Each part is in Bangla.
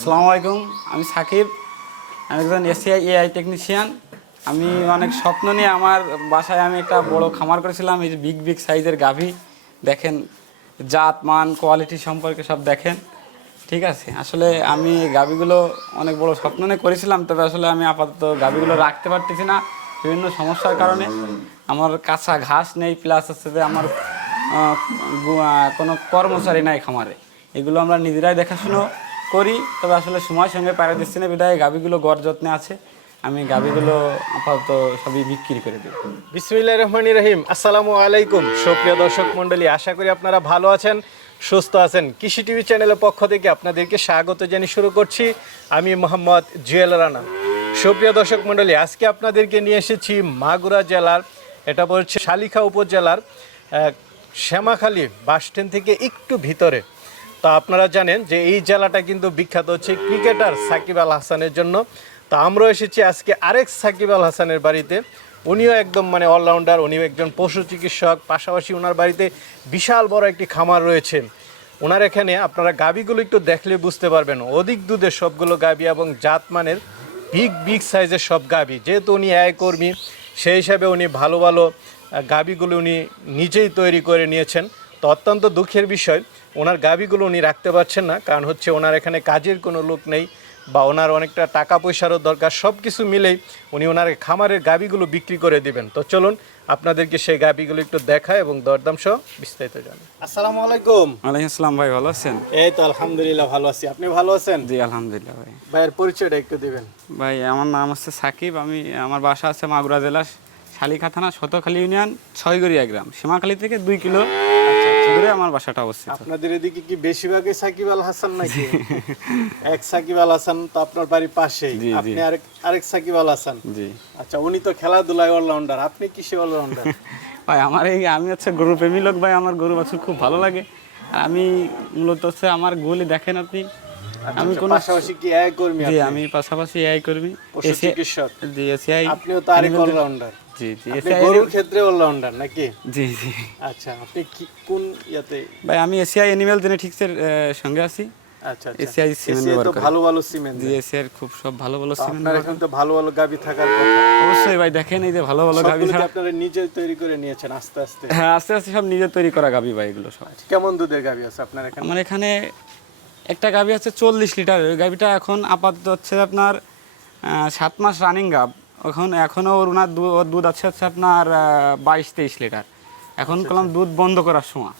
আসসালামু আলাইকুম, আমি সাকিব, আমি একজন এসিআই, এআই টেকনিশিয়ান আমি অনেক স্বপ্ন নিয়ে আমার বাসায় আমি একটা বড় খামার করেছিলাম, এই যে বিগ বিগ সাইজের গাভী। দেখেন, জাত, মান কোয়ালিটি সম্পর্কে সব দেখেন। ঠিক আছে, আসলে আমি গাভীগুলো অনেক বড় স্বপ্ন নিয়ে করেছিলাম, তবে আসলে আমি আপাতত গাভীগুলো রাখতে পারতেছি না, বিভিন্ন সমস্যার কারণে। আমার কাঁচা ঘাস নেই প্লাস হচ্ছে যে আমার কোনো কর্মচারী নাই খামারে। এগুলো আমরা নিজেরাই দেখাশুনো করি, তবে আসলে সময় সঙ্গে পাড়া দিচ্ছি না। বিদায়, গাভীগুলো গড় যত্নে আছে। আমি গাভীগুলো আপাতত সবই বিক্রি করে দিই। বিসমিল্লাহ রহমান রহিম। আসসালামু আলাইকুম। সুপ্রিয় দর্শক মণ্ডলী, আশা করি আপনারা ভালো আছেন, সুস্থ আছেন। কৃষি টিভি চ্যানেলের পক্ষ থেকে আপনাদেরকে স্বাগত জানিয়ে শুরু করছি। আমি মোহাম্মদ জুয়েল রানা। সুপ্রিয় দর্শক মণ্ডলী, আজকে আপনাদেরকে নিয়ে এসেছি মাগুরা জেলার, এটা বলছে শালিখা উপজেলার শ্যামাখালী বাসস্ট্যান্ড থেকে একটু ভিতরে। তো আপনারা জানেন যে এই জেলাটা কিন্তু বিখ্যাত হচ্ছে ক্রিকেটার সাকিব আল হাসানের জন্য। তো আমরা এসেছি আজকে আরেক সাকিব আল হাসানের বাড়িতে। উনিও একদম মানে অলরাউন্ডার উনিও একজন পশু চিকিৎসক, পাশাপাশি ওনার বাড়িতে বিশাল বড় একটি খামার রয়েছে। ওনার এখানে আপনারা গাবিগুলো একটু দেখলে বুঝতে পারবেন। অধিক দুধের সবগুলো গাবি এবং জাতমানের বিগ বিগ সাইজের সব গাবি যেহেতু উনি আয় কর্মী, সেই হিসাবে উনি ভালো ভালো গাবিগুলো উনি নিজেই তৈরি করে নিয়েছেন। তো অত্যন্ত দুঃখের বিষয় ওনার গাবিগুলো উনি রাখতে পারছেন না কারণ হচ্ছে ওনার এখানে কাজের কোনো লোক নেই বা ওনার অনেকটা টাকা পয়সারও দরকার সব কিছু মিলেই উনি ওনার খামারের গাবিগুলো বিক্রি করে দিবেন। তো চলুন আপনাদেরকে সেই গাবিগুলো একটু দেখায় এবং দরদাম সহ বিস্তারিত জানাই। আসসালামু আলাইকুম। ওয়ালাইকুম আসসালাম ভাই ভালো আছেন? এই তো আলহামদুলিল্লাহ ভালো আছি। আপনি ভালো আছেন? জি আলহামদুলিল্লাহ ভাই। ভাইয়ের পরিচয়টা একটু দিবেন। ভাই আমার নাম হচ্ছে সাকিব আমি আমার বাসা আছে মাগুরা জেলা শালিখা থানা শতখালী ইউনিয়ন ছয়গড়িয়া গ্রাম সীমাখালী থেকে দুই কিলো দূরে আমার বাসাটা অবস্থিত। আপনাদের এদিকে কি বেশিরভাগই সাকিব আল হাসান নাকি? এক সাকিব আল হাসান তো আপনার বাড়ির পাশেই। আপনি আরেক আরেক সাকিব আল হাসান। জি। আচ্ছা উনি তো খেলাধুলায় অলরাউন্ডার। আপনি কিসে অলরাউন্ডার? ভাই আমার এই আমি হচ্ছে গরু প্রেমী লোক ভাই আমার গরু বাছুর খুব ভালো লাগে। আর আমি মূলত হচ্ছে আমার গোলে দেখেন আপনি। আমি কোনো পাশাপাশি কি এক কর্মী জি আমি পাশাপাশি এআই কর্মী। চিকিৎসক। জি আপনিও তো আরেক অলরাউন্ডার। জি জি। গরুর ক্ষেত্রে অলরাউন্ডার নাকি? জি জি। আচ্ছা আপনি কি কোন ইয়াতে? ভাই আমি এসিআই অ্যানিমেল জেনেটিক্সের সঙ্গে আছি। আচ্ছা আচ্ছা। এসিআই সিমেন্ট তো ভালো ভালো সিমেন্ট জি এসিআই খুব সব ভালো ভালো সিমেন্ট আপনার এখানে তো ভালো ভালো গাবি থাকার কথা। অবশ্যই ভাই দেখেন এই যে ভালো ভালো সবগুলো ছাড়া আপনারা নিজে তৈরি করে নিয়েছেন আস্তে আস্তে। হ্যাঁ আস্তে আস্তে সব নিজে তৈরি করা গাভি ভাই এগুলো সব। কেমন দুধের গাবি আছে আপনার এখানে? আমার এখানে একটা গাভি আছে চল্লিশ লিটার ওই গাভিটা এখন আপাতত হচ্ছে আপনার সাত মাস রানিং গাভ এখন এখনও ওর ওনার ওর দুধ আছে হচ্ছে আপনার বাইশ তেইশ লিটার। এখন করলাম দুধ বন্ধ করার সময়।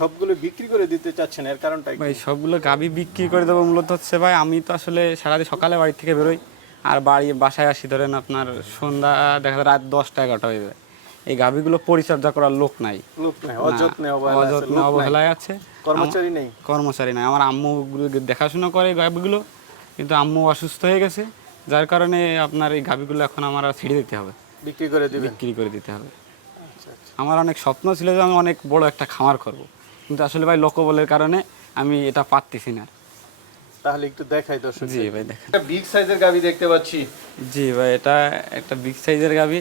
সবগুলো বিক্রি করে দিতে চাচ্ছেন এর কারণটা? ভাই সবগুলো গাভি বিক্রি করে দেবো মূলত হচ্ছে ভাই আমি তো আসলে সারাদিন সকালে বাড়ি থেকে বেরোই আর বাড়ি বাসায় আসি ধরেন আপনার সন্ধ্যা দেখা যায় রাত দশটা এগারোটা হয়ে যায়। এই গাভিগুলো পরিচর্যা করার লোক নাই। অযত্নে। অবহেলায় আছে কর্মচারী নেই। কর্মচারী নাই। আমার আম্মু দেখাশোনা করে গাভিগুলো কিন্তু আম্মু অসুস্থ হয়ে গেছে। যার কারণে আপনার এই গাভিগুলো এখন আমার আর ছেড়ে দিতে হবে। বিক্রি করে দিবেন। বিক্রি করে দিতে হবে। আচ্ছা আচ্ছা। আমার অনেক স্বপ্ন ছিল যে আমি অনেক বড় একটা খামার করব। কিন্তু আসলে ভাই লোকবলের কারণে আমি এটা পারতেছি না তাহলে একটু দেখাই দর্শক জি ভাই দেখেন। একটা বিগ সাইজের গাবি দেখতে পাচ্ছি। জি ভাই এটা একটা বিগ সাইজের গাভি।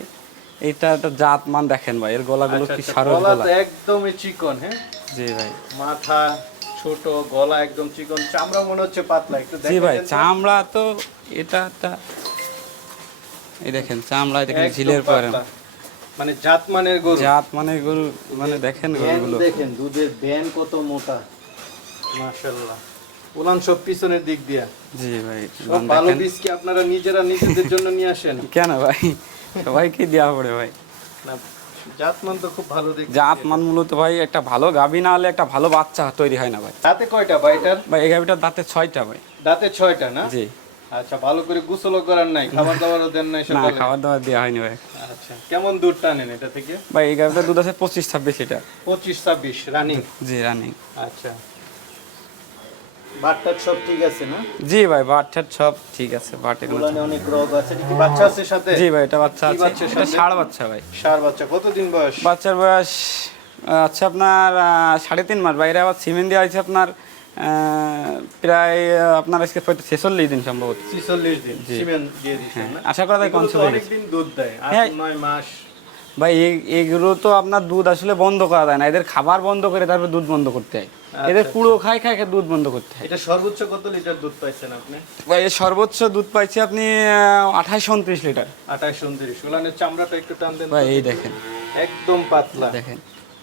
এটা একটা জাত মান দেখেন ভাই এর গলাগুলো আচ্ছা, কি সারস গলা। একদমই চিকন হ্যাঁ? জি ভাই। মাথা ছোট গলা একদম চিকন চামড়া মনে হচ্ছে পাতলা একটু জি ভাই চামড়া তো এটা এই দেখেন চামড়া দেখেন ঝিলের পরে। মানে জাতমানের গরু। জাত মানে গরু মানে দেখেন গরুগুলো। দেখেন দুধের ব্যান কত মোটা। মাশাআল্লাহ। উলান সব পিছনের দিক দিয়া। জি ভাই সব ভালো বীজ কি আপনারা নিজেরা নিজেদের জন্য নিয়ে আসেন? কেন ভাই? সবাইকে দেওয়া পড়ে ভাই। না জাতমান তো খুব ভালো দেখতে জাত মূলত ভাই একটা ভালো গাভী না হলে একটা ভালো বাচ্চা তৈরি হয় না ভাই। দাঁতে কয়টা ভাই এটার? ভাই এই গাভীটার দাঁতে ছয়টা ভাই। দাঁতে ছয়টা না? জি। আচ্ছা ভালো করে গোসলও করার নাই খাবার দাবারও দেন নাই না খাবার দাবার দেওয়া হয়নি ভাই। আচ্ছা কেমন দুধ টানেন এটা থেকে? ভাই এই গাভীটার দুধ আছে পঁচিশ ছাব্বিশ এটা পঁচিশ ছাব্বিশ রানিং? জি রানিং। আচ্ছা। বাটটার সব ঠিক আছে না? জি ভাই বাট সব ঠিক আছে বাট এগুলো অনেক রোগ আছে কি বাচ্চা আছে সাথে? জি ভাই এটা বাচ্চা আছে। এটা ষাড় বাচ্চা ভাই। সার বাচ্চা কতদিন বয়স? বাচ্চার বয়স আহ, আছে আপনার সাড়ে তিন মাস বাইরে আবার সিমেন্ট দেওয়া হয়েছে আপনার প্রায় আপনার আজকে ছেচল্লিশ দিন সম্ভবত। ছিচল্লিশ দিন সিমেন্ট দিয়ে দিচ্ছেন হ্যাঁ, আশা করা যায় কনসেপ্ট দুধ দেয় হ্যাঁ। নয় মাস। ভাই এগুলো তো আপনার দুধ আসলে বন্ধ করা যায় না। এদের খাবার বন্ধ করে তারপর দুধ বন্ধ করতে হয়। এদের কুড়ো খাই খাই খাই দুধ বন্ধ করতে হয়। এটা সর্বোচ্চ কত লিটার দুধ পাইছেন আপনি? ভাই এর সর্বোচ্চ দুধ পাইছি আপনি আঠাইশ উনত্রিশ লিটার। আঠাশ উনত্রিশ। উলানের চামড়াটা একটু টান দেন ভাই এই দেখেন। একদম পাতলা। দেখেন।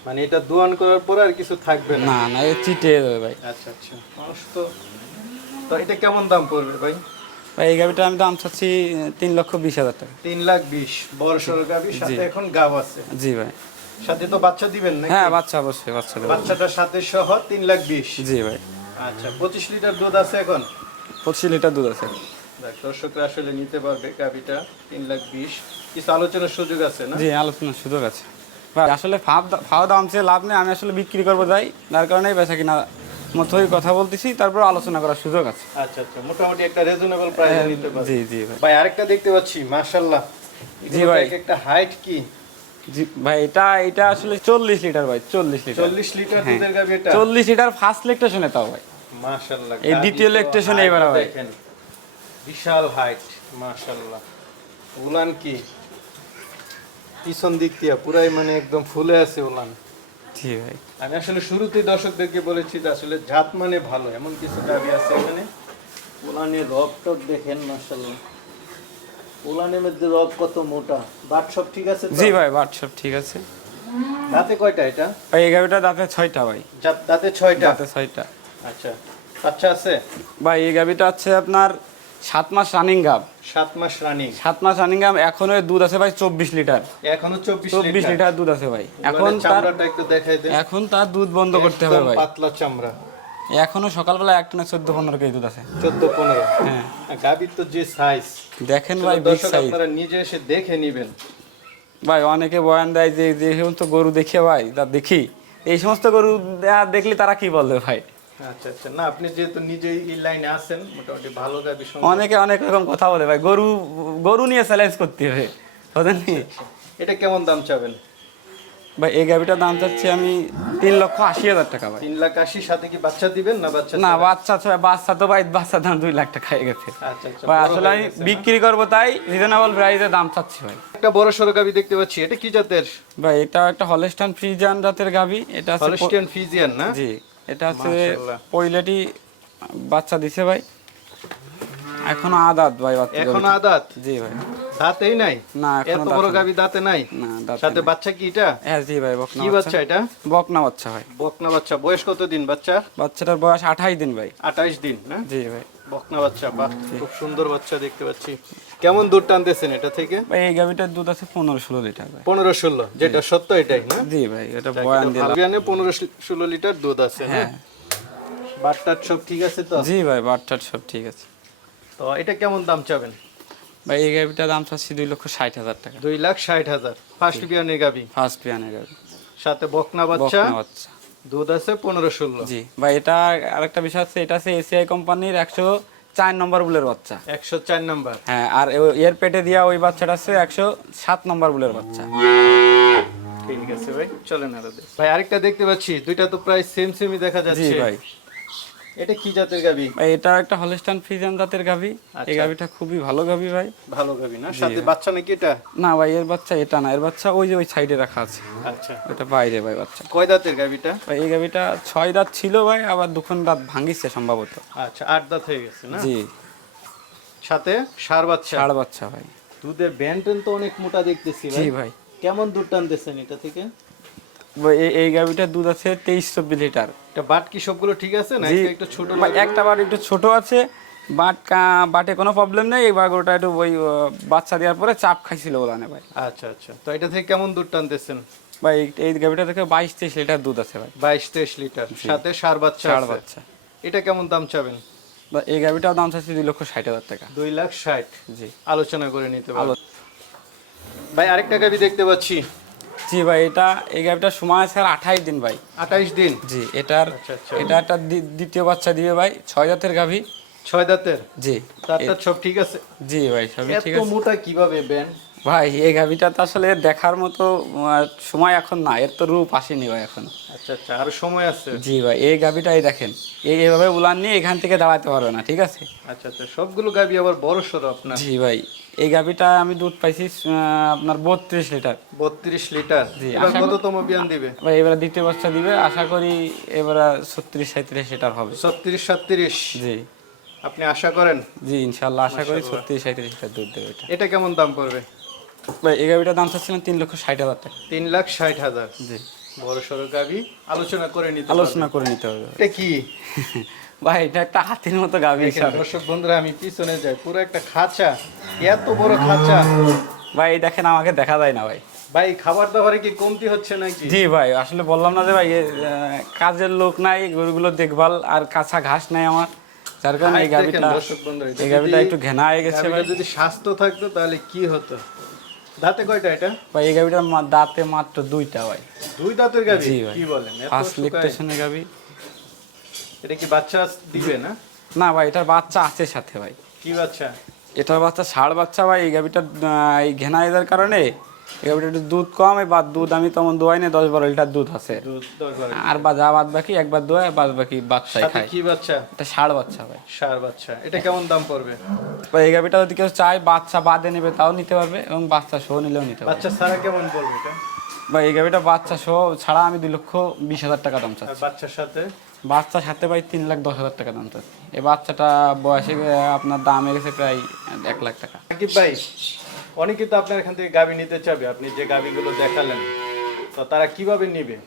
মানে এটা দোয়ান করার পর আর কিছু থাকবে না। না না এ চিটে যাবে ভাই। আচ্ছা আচ্ছা। মানুষ তো তো এটা কেমন দাম পড়বে ভাই? এই গাভিটা আমি দাম চাচ্ছি তিন লক্ষ বিশ হাজার টাকা। তিন লাখ বিশ বড় সড়ো গাভি সাথে এখন গাব আছে। জি ভাই। সাথে তো বাচ্চা দিবেন না হ্যাঁ বাচ্চা অবশ্যই বাচ্চা বাচ্চাটার সাথে সহ তিন লাখ বিশ। জি ভাই। আচ্ছা পঁচিশ লিটার দুধ আছে এখন? পঁচিশ লিটার দুধ আছে। দর্শকরা আসলে নিতে পারবে গাভিটা তিন লাখ বিশ। কিছু আলোচনার সুযোগ আছে না? জি আলোচনার সুযোগ আছে। ভাই আসলে ফাওয়া দাম চেয়ে লাভ নেই আমি আসলে বিক্রি করব যাই। যার কারণে বেচা কিনা মতোই কথা বলতেছি তারপর আলোচনা করার সুযোগ আছে। আচ্ছা আচ্ছা মোটামুটি একটা রিজনেবল প্রাইসে নিতে পারবে জি জি ভাই। ভাই আরেকটা দেখতে পাচ্ছি মাশাআল্লাহ। জি ভাই। একটা হাইট কি? জি ভাই এটা এটা আসলে চল্লিশ লিটার ভাই চল্লিশ লিটার। চল্লিশ লিটার হ্যাঁ। দুধের এটা চল্লিশ লিটার ফার্স্ট লেকটেশনে তাও ভাই। মাশাআল্লাহ এই দ্বিতীয় height এবার দেখেন। বিশাল হাইট মাশাআল্লাহ। উলান কি? পিছন দিক দিয়ে পুরাই মানে একদম ফুলে আছে উলান। জি ভাই। আমি আসলে শুরুতেই দর্শকদেরকে বলেছি যে আসলে জাত মানে ভালো এমন কিছু দাবি আছে এখানে? উলানের রব টক দেখেন মাশাআল্লাহ। উলানের মধ্যে রব কত মোটা? বাট সব ঠিক আছে জি ভাই বাট সব ঠিক আছে। দাঁতে কয়টা এটা? ভাই এই গাভিটা দাঁতে ছয়টা ভাই। দাঁতে ছয়টা? দাঁতে ছয়টা। আচ্ছা। বাচ্চা আছে? ভাই এই গাভিটা হচ্ছে আপনার সাত মাস রানিং গাব সাত মাস রানিং সাত মাস রানিং গাব এখনও দুধ আছে ভাই চব্বিশ লিটার। এখনও চব্বিশ লিটার। দুধ আছে ভাই। এখন তার একটু দেখাই দেন। এখন তার দুধ বন্ধ করতে হবে ভাই। পাতলা চামড়া। এখনও সকালবেলা একটা না চোদ্দ পনেরো কেজি দুধ আছে। চোদ্দ পনেরো। হ্যাঁ। গাভীর তো যে সাইজ দেখেন ভাই বিগ সাইজ আপনারা নিজে এসে দেখে নিবেন। ভাই অনেকে বয়ান দেয় যে যে সমস্ত গরু দেখে ভাই তা দেখি। এই সমস্ত গরু দেখলে তারা কি বলবে ভাই? আচ্ছা আচ্ছা। না আপনি যেহেতু নিজেই এই লাইনে আছেন মোটামুটি ভালো গাভী অনেকে অনেক রকম কথা বলে ভাই গরু গরু নিয়ে চ্যালেঞ্জ করতে হবে বুঝলেন এটা কেমন দাম চাবেন? ভাই এই দাম চাচ্ছি আমি তিন লক্ষ আশি হাজার টাকা ভাই। তিন লাখ আশি সাথে কি বাচ্চা দিবেন না বাচ্চা না বাচ্চা বাচ্চা তো ভাই বাচ্চার দাম দুই লাখ টাকা হয়ে গেছে। আচ্ছা ভাই আসলে আমি বিক্রি করব তাই রিজনেবল প্রাইসে দাম চাচ্ছি ভাই। একটা বড় সড়ো গাবি দেখতে পাচ্ছি এটা কি জাতের? ভাই এটা একটা হলস্টান ফ্রিজান জাতের গাভি এটা হলস্টিয়ান ফিজিয়ান না? জি। এটা হচ্ছে পয়লাটি বাচ্চা দিছে ভাই। এখনও আদাত ভাই বাচ্চা এখন আদাত? জি ভাই। দাঁতেই নাই? না এত বড় গাবি দাঁতে নাই? না দাঁতে সাথে বাচ্চা কি এটা? হ্যাঁ জি ভাই বকনা কি বাচ্চা। এটা? বকনা বাচ্চা ভাই। বকনা বাচ্চা। বয়স কত দিন বাচ্চা বাচ্চাটার বয়স আঠাশ দিন ভাই। আঠাইশ দিন না? জি ভাই। বকনা বাচ্চা বাহ খুব সুন্দর বাচ্চা দেখতে পাচ্ছি। কেমন দুধ টানতেছেন এটা থেকে? ভাই এই গাভিটার দুধ আছে পনেরো ষোলো লিটার পনেরো ষোলো যেটা সত্য এটাই না? জি ভাই এটা বয়ান দিলাম পনেরো ষোলো লিটার দুধ আছে হ্যাঁ। বাটটার সব ঠিক আছে তো? জি ভাই বাটটার সব ঠিক আছে। তো এটা কেমন দাম চাবেন? ভাই এই গাভিটার দাম চাচ্ছি দুই লক্ষ ষাট হাজার টাকা। দুই লাখ ষাট হাজার। ফার্স্ট বিয়ানের গাবি ফার্স্ট পিয়ানের গাভি। সাথে বকনা বাচ্চা। বকনা বাচ্চা। দুধ আছে পনেরো ষোলো। জি ভাই এটা আরেকটা বিষয় আছে এটা আছে এসিআই কোম্পানির একশো চার নম্বর বুলের বাচ্চা। একশো চার নম্বর। হ্যাঁ আর এর পেটে দিয়া ওই বাচ্চাটা আছে একশো সাত নম্বর বুলের বাচ্চা। ঠিক আছে ভাই চলেন আরও ভাই আরেকটা দেখতে পাচ্ছি দুইটা তো প্রায় সেম সেমই দেখা যাচ্ছে। ভাই। এটা কি জাতের গাবি ভাই এটা একটা হলস্টান ফ্রিজান জাতের এই আচ্ছা। গাভিটা খুবই ভালো গাভি ভাই। ভালো গাবি না? সাথে বাচ্চা নাকি এটা? না ভাই এর বাচ্চা এটা না। এর বাচ্চা ওই যে ওই সাইডে রাখা আছে। আচ্ছা। ওটা বাইরে ভাই বাচ্চা। কয় দাঁতের গাবিটা ভাই এই গাভিটা ছয় দাঁত ছিল ভাই আবার দুখন দাঁত ভাঙিছে সম্ভবত। আচ্ছা আট দাঁত হয়ে গেছে না? জি। সাথে সার বাচ্চা। ষাড় বাচ্চা ভাই। দুধের ব্যান্টেন তো অনেক মোটা দেখতেছি জি ভাই। ভাই। কেমন দুধ টানতেছেন এটা থেকে? এই- এই গাভিটার দুধ আছে তেইশ চব্বিশ লিটার। বাট কি সবগুলো ঠিক আছে না একটু ছোট একটা বার একটু ছোট আছে বাট বাটে কোনো প্রবলেম নেই এই বাগরটা একটু ওই বাচ্চা দেওয়ার পরে চাপ খাইছিল ওলানে ভাই। আচ্ছা আচ্ছা। তো এটা থেকে কেমন দুধ টানতেছেন? ভাই এই- গাভিটা থেকে বাইশ তেইশ লিটার দুধ আছে ভাই। বাইশ তেইশ লিটার। সাথে সার বাচ্চা আছে। বাচ্চা। এটা কেমন দাম চাবেন? বা এই গাভিটার দাম চাচ্ছি দুই লক্ষ ষাট হাজার টাকা। দুই লাখ ষাট। জি। আলোচনা করে নিতে পারব। ভাই আরেকটা গাবি দেখতে পাচ্ছি। জি ভাই এটা এই গাভিটার সময় আছে আর আঠাইশ দিন ভাই। আঠাইশ দিন? জি এটার আচ্ছা, আচ্ছা। এটা একটা দ্বিতীয় বাচ্চা দিবে ভাই ছয় জাতের গাভি। ছয় দাঁতের জি। তারটা সব ঠিক আছে? জি ভাই সব ঠিক আছে। মোটা কীভাবে ব্যান ভাই এই গাভিটা তো আসলে দেখার মতো সময় এখন না এর তো রূপ আসেনি ভাই এখন। আচ্ছা আচ্ছা আরও সময় আছে? জি ভাই এই গাভিটাই দেখেন এই এইভাবে উলান নিয়ে এখান থেকে দাঁড়াতে পারবে না ঠিক আছে? আচ্ছা আচ্ছা সবগুলো গাবি আবার বড় সড়ো আপনার? জি ভাই এই গাভিটা আমি দুধ পাইছি আপনার বত্রিশ লিটার। বত্রিশ লিটার? জি, কততম বিয়ান দিবে? ভাই এবার দ্বিতীয় বাচ্চা দিবে আশা করি এবার ছত্রিশ সাঁত্রিশ লিটার হবে। ছত্রিশ সাতত্রিশ জি। আপনি আশা করেন? জি ইনশাল্লাহ আশা করি ছত্রিশ সাঁত্রিশ লিটার দুধ দেবে এটা। এটা কেমন দাম পড়বে? ভাই এই গাভিটার দাম চাচ্ছিলাম তিন লক্ষ ষাট হাজার টাকা। তিন লাখ ষাট হাজার। জি। বড় সড়ো গাবি আলোচনা করে নিতে আলোচনা করে নিতে হবে। এটা কি? ভাই এটা একটা হাতির মতো দেখেন, দর্শক বন্ধুরা আমি পিছনে যাই পুরো একটা খাঁচা এত বড় খাঁচা। ভাই দেখেন আমাকে দেখা যায় না ভাই। ভাই খাবার দাবারে কি কমতি হচ্ছে নাকি? জি ভাই আসলে বললাম না যে ভাই কাজের লোক নাই গরুগুলো দেখভাল আর কাঁচা ঘাস নাই আমার। যার কারণে এই বন্ধুরা, এই যদি- একটু ঘেনা হয়ে গেছে ভাই। যদি স্বাস্থ্য থাকতো তাহলে কি হতো? দাঁতে কয়টা এটা? ভাই এই গাবিটা দাঁতে মাত্র দুইটা ভাই। দুই দাঁতের গাবি? কি বলেন ফার্স্ট? লিকটেশনের এটা কি বাচ্চা দিবে না? না ভাই এটার বাচ্চা আছে সাথে ভাই। কি বাচ্চা? এটার বাচ্চা ষাড় বাচ্চা ভাই এই গাবিটা এই ঘেনা কারণে একটু দুধ কম দুধ আমি তেমন দোয়াই না দশ বারো লিটার দুধ আছে। আর বা যা বাদ বাকি একবার বাদ বাকি বাচ্চাই সাথে খায়। কি বাচ্চা? এটা ষাড় বাচ্চা ভাই। সার বাচ্চা। এটা কেমন দাম পড়বে? এই গাভিটা যদি কেউ চায় বাচ্চা বাদে নেবে তাও নিতে পারবে এবং বাচ্চা সহ নিলেও নিতে পারবে। বাচ্চা ছাড়া কেমন পড়বে এটা? বা এই বাচ্চা সহ ছাড়া আমি দুই লক্ষ বিশ হাজার টাকা দাম চাচ্ছি। বাচ্চার সাথে? বাচ্চা সাথে পাই তিন লাখ দশ হাজার টাকা দাম চাচ্ছি। এই বাচ্চাটা বয়সে আপনার দামে গেছে প্রায় এক লাখ টাকা। ভাই অনেকে তো আপনার এখান থেকে গাবি নিতে চাবে আপনি যে গাবিগুলো দেখালেন। তো তারা কীভাবে নিবে?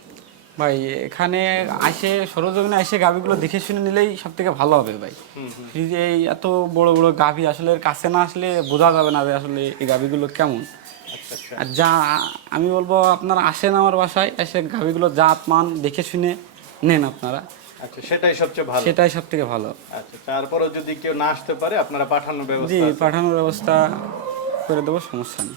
ভাই এখানে আসে সরজমিনে এসে গাভিগুলো দেখে শুনে নিলেই সব থেকে ভালো হবে ভাই। এই যে এই এত বড় বড় গাভি আসলে কাছে না আসলে বোঝা যাবে না যে আসলে এই গাভিগুলো কেমন। আচ্ছা আচ্ছা। আর যা আমি বলব আপনারা আসেন আমার বাসায় এসে গাভিগুলো জাত মান দেখে শুনে নেন আপনারা। আচ্ছা সেটাই সবচেয়ে ভালো। সেটাই সব থেকে ভালো। আচ্ছা তারপরেও যদি কেউ না আসতে পারে আপনারা পাঠানোর ব্যবস্থা আছে। পাঠানোর ব্যবস্থা করে দেবো সমস্যা নেই।